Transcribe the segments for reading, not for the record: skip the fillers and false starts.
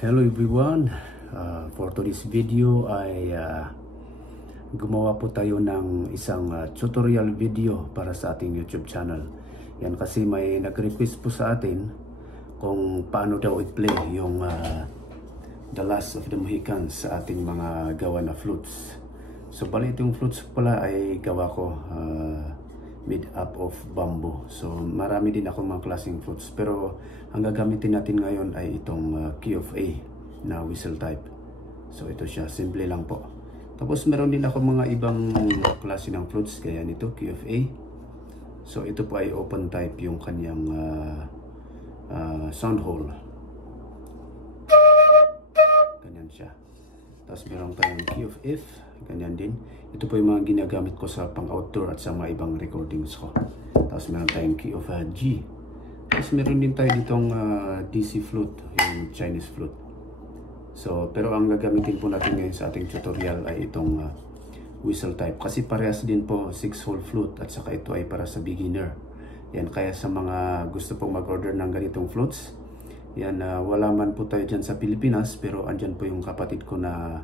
Hello everyone, for today's video ay gumawa po tayo ng isang tutorial video para sa ating YouTube channel. Yan kasi may nag-request po sa atin kung paano daw i-play yung The Last of the Mohicans sa ating mga gawa na flutes. So bali itong flutes pala ay gawa ko made up of bamboo. So marami din ako mga klaseng flutes, pero ang gagamitin natin ngayon ay itong key of A na whistle type. So ito siya, simple lang po. Tapos meron din ako mga ibang klase ng flutes kaya nito key of A. So ito po ay open type yung kanyang sound hole. Ganyan siya. Tapos meron tayong key of F, ganyan din. Ito po yung mga ginagamit ko sa pang-outdoor at sa mga ibang recordings ko. Tapos meron tayong key of G. Tapos meron din tayo ditong DC flute, yung Chinese flute. So, pero ang gagamitin po natin ngayon sa ating tutorial ay itong whistle type. Kasi parehas din po 6-hole flute at saka ito ay para sa beginner. Yan, kaya sa mga gusto pong mag-order ng ganitong flutes, yan, wala man po tayo dyan sa Pilipinas, pero andyan po yung kapatid ko na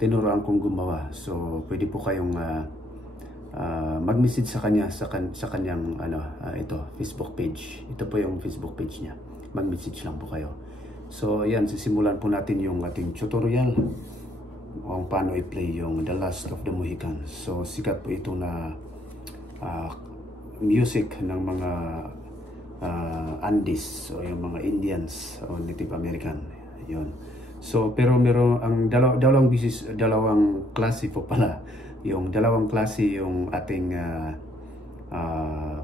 tinuruan kong gumawa. So pwede po kayong mag-message sa kanya sa kanyang ito Facebook page. Ito po yung Facebook page niya. Mag-message lang po kayo. So ayan, sisimulan po natin yung ating tutorial kung paano i-play yung The Last of the Mohicans. So sikat po ito na music ng mga Andes o yung mga Indians o Native American. Yun. So pero meron ang dalawang klase po pala. Yung dalawang klase yung ating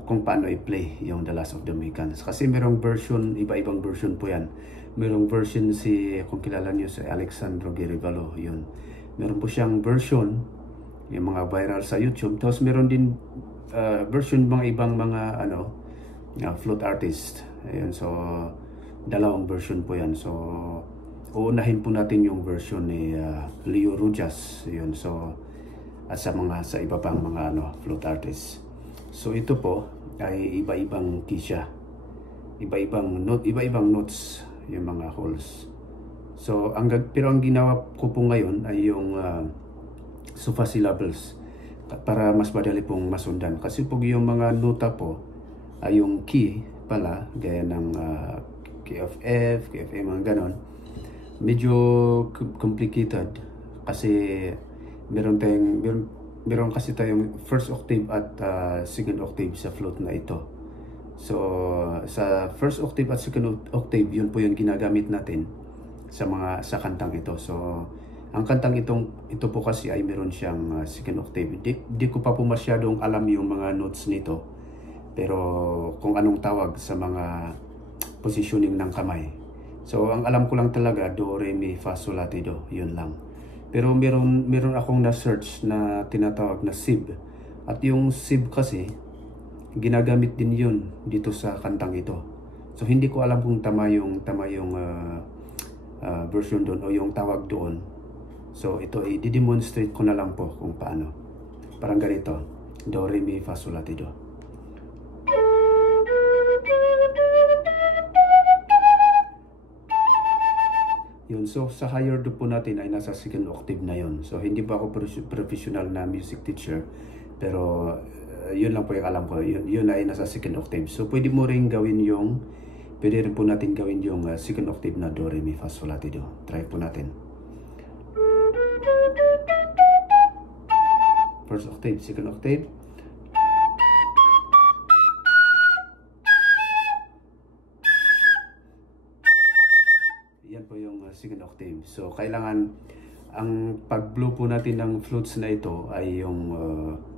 kung paano i-play yung The Last of the Mohicans. Kasi merong version, iba-ibang version po yan. Merong version kung kilala niyo si Alexandro Guerrivalo, yun. Meron po siyang version, yung mga viral sa YouTube. Tapos meron din version mga ibang mga flute artist. Ayun, so dalawang version po yan. So uunahin po natin yung version ni Leo Rujas, yun. So at sa iba pang mga flute artists. So ito po ay iba-ibang key siya. Iba-ibang notes yung mga holes. So pero ang ginawa ko po ngayon ay yung suprasyllables para mas madali pong masundan. Kasi po yung mga nota po ay yung key pala, gaya ng key of F, key of A, mga ganon. Medyo complicated kasi meron kasi tayong first octave at second octave sa flute na ito. So sa first octave at second octave, yun po yung ginagamit natin sa kantang ito. So ang kantang ito po kasi ay meron siyang second octave. Di ko pa po masyadong alam yung mga notes nito, pero kung anong tawag sa mga positioning ng kamay. So ang alam ko lang talaga do, re, mi, fa, sol, la, ti, do, yun lang. Pero meron akong na-search na tinatawag na SIB. At yung SIB kasi ginagamit din yun dito sa kantang ito. So hindi ko alam kung tama yung version doon o yung tawag doon. So ito i-demonstrate ko na lang po kung paano. Parang ganito. Do, re, mi, fa, sol, la, ti, do. Yun. So sa higher do po natin ay nasa second octave na yun. So hindi pa ako professional na music teacher, pero yun lang po yung alam ko. Yun ay nasa second octave. So pwede rin po natin gawin yung second octave na do, re, mi, fa, sol, la, ti, do. Try po natin. First octave, second octave. Second octave. So kailangan ang pag-blow po natin ng flutes na ito ay yung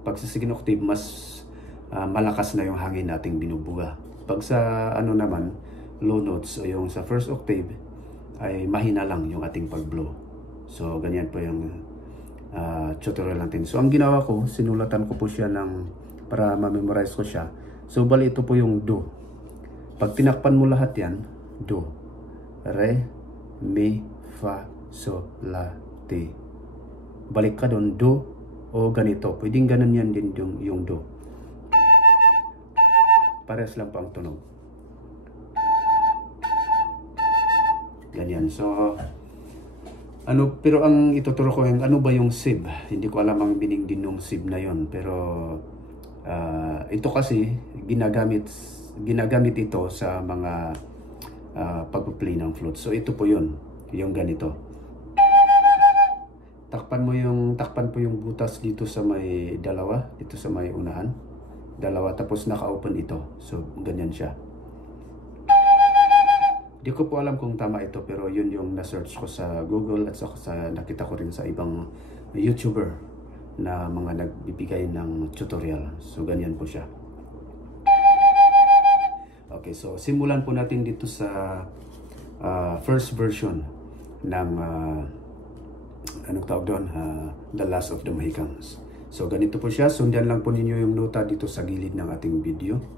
pag sa second octave mas malakas na yung hangin nating binubuga. Pag sa naman low notes o yung sa first octave ay mahina lang yung ating pag-blow. So ganyan po yung tutorial natin. So ang ginawa ko, sinulatan ko po siya para ma-memorize ko siya. So bali ito po yung do. Pag tinakpan mo lahat yan, do, re, mi, fa, sol, la, ti. Balik ka doon, do o ganito. Pwedeng ganun yan din yung do. Parehas lang po ang tunog. Ganyan. So, pero ang ituturo ko yung ano ba yung SIB. Hindi ko alam ang meaning din ng SIB na yon. Pero, ito kasi, ginagamit ito sa mga pag-play ng flute. So, ito po yun. Yung ganito. Takpan po yung butas dito sa may dalawa. Dito sa may unahan. Dalawa. Tapos naka-open ito. So, ganyan siya. Di ko po alam kung tama ito, pero yun yung na-search ko sa Google at sa nakita ko rin sa ibang YouTuber na mga nagbibigay ng tutorial. So ganyan po siya. Okay, so simulan po natin dito sa first version ng anong tawag doon? The Last of the Mohicans. So ganito po siya. Sundan lang po ninyo yung nota dito sa gilid ng ating video.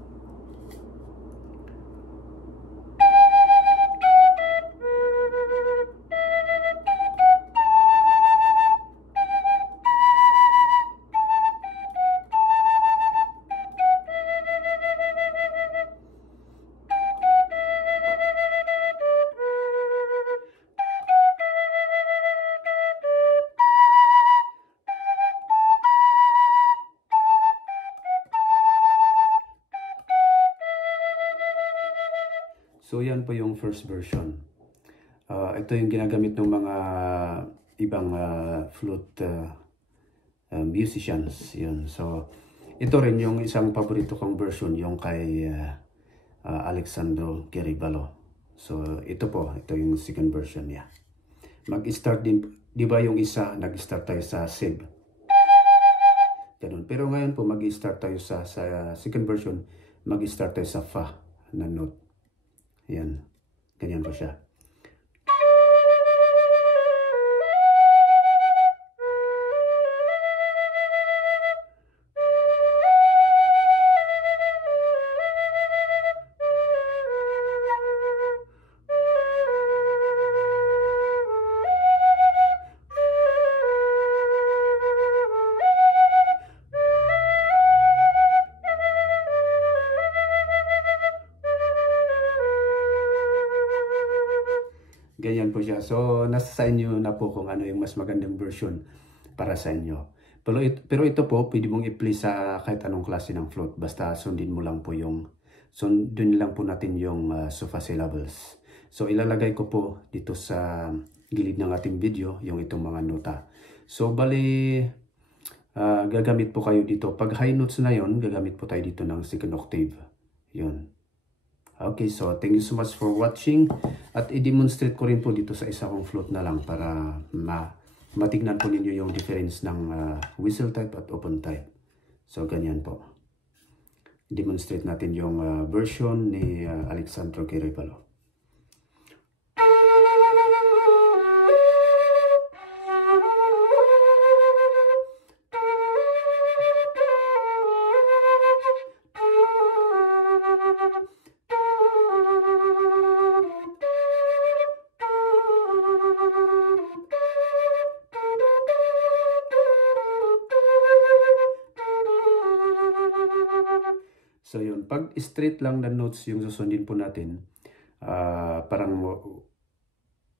So yan po yung first version. Ito yung ginagamit ng mga ibang flute musicians. Yun. So ito rin yung isang paborito kong version, yung kay Alexandro Quiribalo. So ito yung second version niya. Mag-start din, di ba yung isa, nag-start tayo sa SIB. Ganun. Pero ngayon po mag-start tayo sa second version, mag-start tayo sa Fa na note. Yan. Ganyan po siya. Ganyan po siya. So, nasa sa inyo na po kung ano yung mas magandang version para sa inyo. Pero ito po, pwede mong i-play sa kahit anong klase ng flute. Basta sundin lang po natin yung sofa syllables. So, ilalagay ko po dito sa gilid ng ating video yung itong mga nota. So, bali, gagamit po kayo dito. Pag high notes na yon, gagamit po tayo dito ng second octave. Yun. Okay, so thank you so much for watching. At i-demonstrate ko rin po dito sa isa kong flute na lang para matignan po ninyo yung difference ng whistle type at open type. So ganyan po. Demonstrate natin yung version ni Alexandro Quiribalo. So yun, pag straight lang na notes yung susundin po natin, parang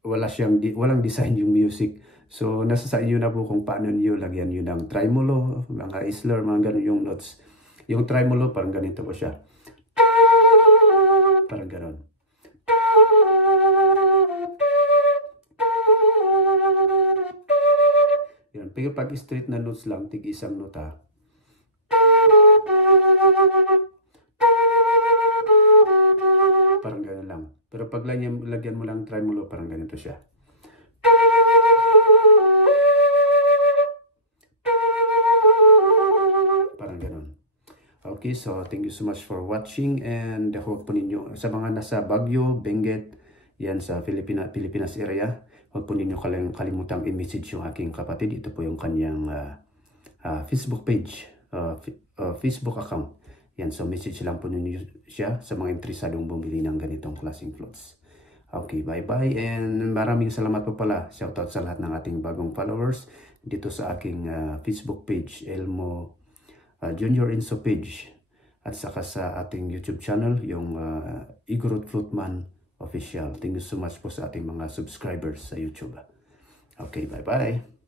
walang design yung music. So nasa sa inyo na po kung paano niyo lagyan yun ng tremolo, mga isler, mga ganun yung notes. Yung tremolo parang ganito po siya. Parang ganun. Yun, pero pag straight na notes lang, tig isang nota. Parang gano'n lang. Pero pag lagyan mo lang tremolo, parang ganito siya. Parang gano'n. Okay, so thank you so much for watching and hope po ninyo sa mga nasa Baguio, Benguet, yan sa Pilipinas area, huwag po ninyo kalimutang i-message yung aking kapatid. Ito po yung kanyang Facebook page, Facebook account. Yan, so message lang po ninyo siya sa mga interesadong bumili ng ganitong klaseng flutes. Okay, bye-bye and maraming salamat po pala. Shoutout sa lahat ng ating bagong followers dito sa aking Facebook page, Elmo Junior Inso page. At saka sa ating YouTube channel, yung Igorot Flute Man Official. Thank you so much po sa ating mga subscribers sa YouTube. Okay, bye-bye.